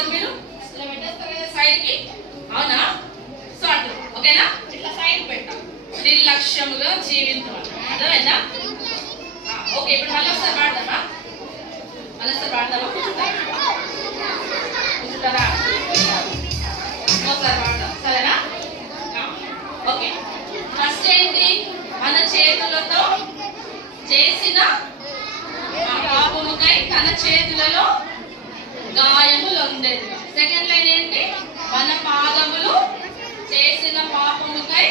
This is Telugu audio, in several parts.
చేస్తారు మీరు? ఇలా పెట్టేస్తారు కదా సైడ్ కి, అవునా? సో అట్లా ఓకేనా? ఇట్లా సైడ్ పెట్టాం. నిర్లక్ష్యముగా జీవించాలి. అర్థమైందా? ఓకే, ఇప్పుడు మళ్ళీ ఒకసారి పాడదామా? మళ్ళీ ఒకసారి పాడదామా? కూర్చుంటారా? ఒకసారి పాడదాం, సరేనా? ఓకే, ఫస్ట్ ఏంటి? మన చేతులతో చేసిన పాపముకై తన చేతులలో గాయములు ఉండేది. సెకండ్ లైన్ ఏంటి? మన పాదములు చేసిన పాపముకై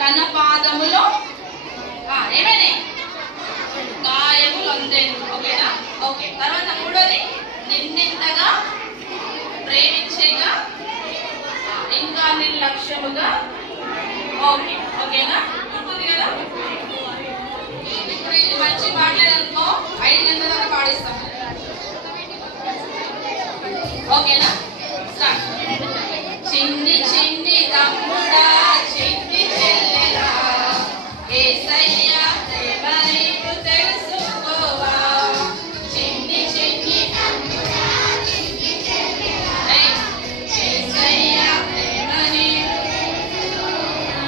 తన పాదములో ఏమైనా గాయములు ఉండేది. ఓకేనా? ఓకే, తర్వాత మూడోది నిన్నింతగా ప్రేమించేగా ఇంకా నిర్లక్ష్యముగా. ఓకే, ఓకేనా? ఉంటుంది కదా? ఇప్పుడు ఇది మంచి పాడలేదనుకో 5 గంటల దాకా పాడిస్తాం. ఓకేనా? స్టార్ట్. చిన్ని చిన్ని తమ్ముడా, చిన్ని చెల్లెలా, యేసయ్య ప్రేమ నీకు తెలుసుకోవా. చిన్ని చిన్ని తమ్ముడా, చిన్ని చెల్లెలా, యేసయ్య ప్రేమ నీకు తెలుసుకోవా.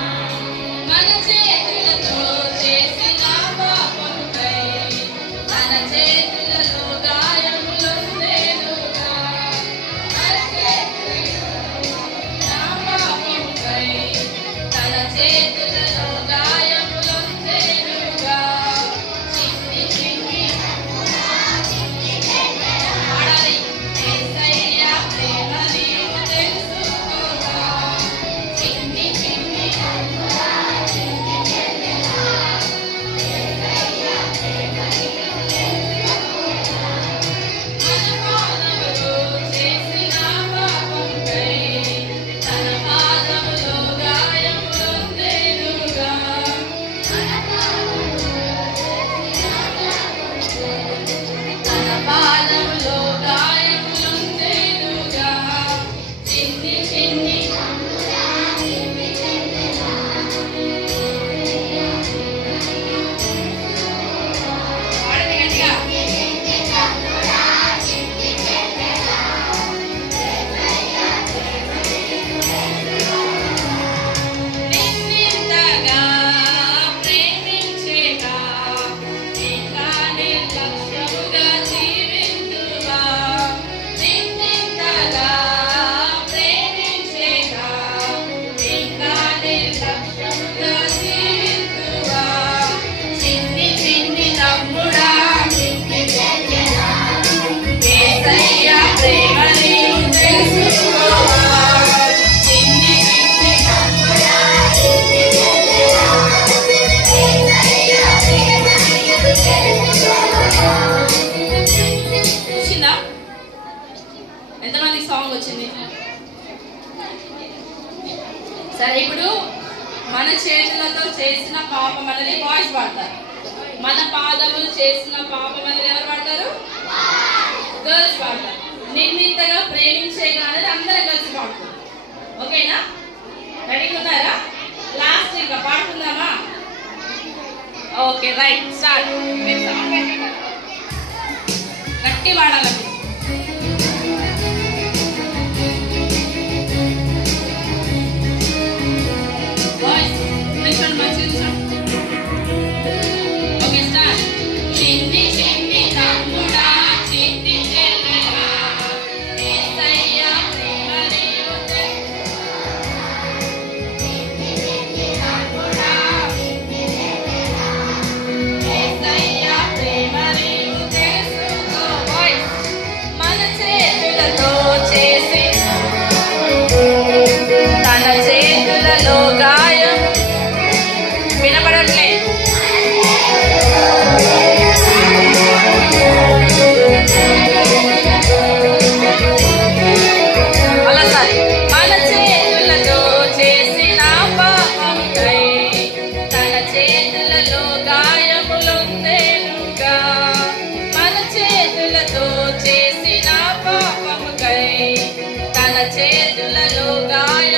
మన చేతులతో చేసిన పాపముకై మన చేతులలో గాయములుండెనుగా. మన చేతులలో నా పాపముకై తన చేతులలో గాయములుండెనుగా. చిన్ని చిన్ని పాడాలి. యేసయ్య ప్రేమ నీవు తెలుసుకోవా. చిన్ని చిన్ని మన పాదములు చేసిన పాపముకై తన పాదములో గాయములుండెనుగా. తన పాదములో గాయములుండెనుగా. చిన్ని చిన్ని పాడండి గట్టిగా. నిన్నింతగా ప్రేమించేగా ఇంకా నిర్లక్ష్యముగా జీవింతువా. నిన్నింతగా ప్రేమించేగా ఇంకా నిర్లక్ష్యముగా జీవింతువా. చిన్ని చిన్ని తమ్ముడా, చిన్ని చెల్లెలా, యేసయ్య ప్రేమ నీవు తెలుసుకోవా. చిన్ని చిన్ని తమ్ముడా, చిన్ని చెల్లెలా, యేసయ్య ప్రేమ నీవు తెలుసుకోవా. వచ్చిందా? ఎంతమంది సాంగ్ వచ్చింది? సరే, ఇప్పుడు మన చేతులతో చేసిన పాపం అనేది బాయ్స్ పాడతారు. మన పాదములు చేసిన పాపం అనేది ఎవరు పాడతారు? గర్ల్స్ పాడతారు. నిన్నింతగా ప్రేమించేగా అనేది అందరం కలిసి పాడుతారు. ఓకేనా? రెడీగా ఉన్నారా? లాస్ట్ ఇంకా పాడుకుందామా? Okay, right, start. మీరు సాంగ్ పెట్టండి, గట్టి పాడాలి. బాయ్స్ నిల్చోండి, మంచిగా నిల్చోండి. Okay, start. చిన్ని చిన్ని తమ్ముడా, చిన్ని చెల్లెలా, యేసయ్య ప్రేమ నీవు తెలుసుకోవా. చిన్ని చిన్ని తమ్ముడా, చిన్ని చెల్లెలా, యేసయ్య ప్రేమ నీవు తెలుసుకో. బాయ్స్, మన చేతులతో చేసిన తన చేతులలో గాయం వినపడట్లే. అలాసారి మన చేతులతో చేసిన పాపముకై తన చేతులలో గాయములుండెనుగా. మన చేతులతో చేసిన పాపముకై తన చేతులలో గాయ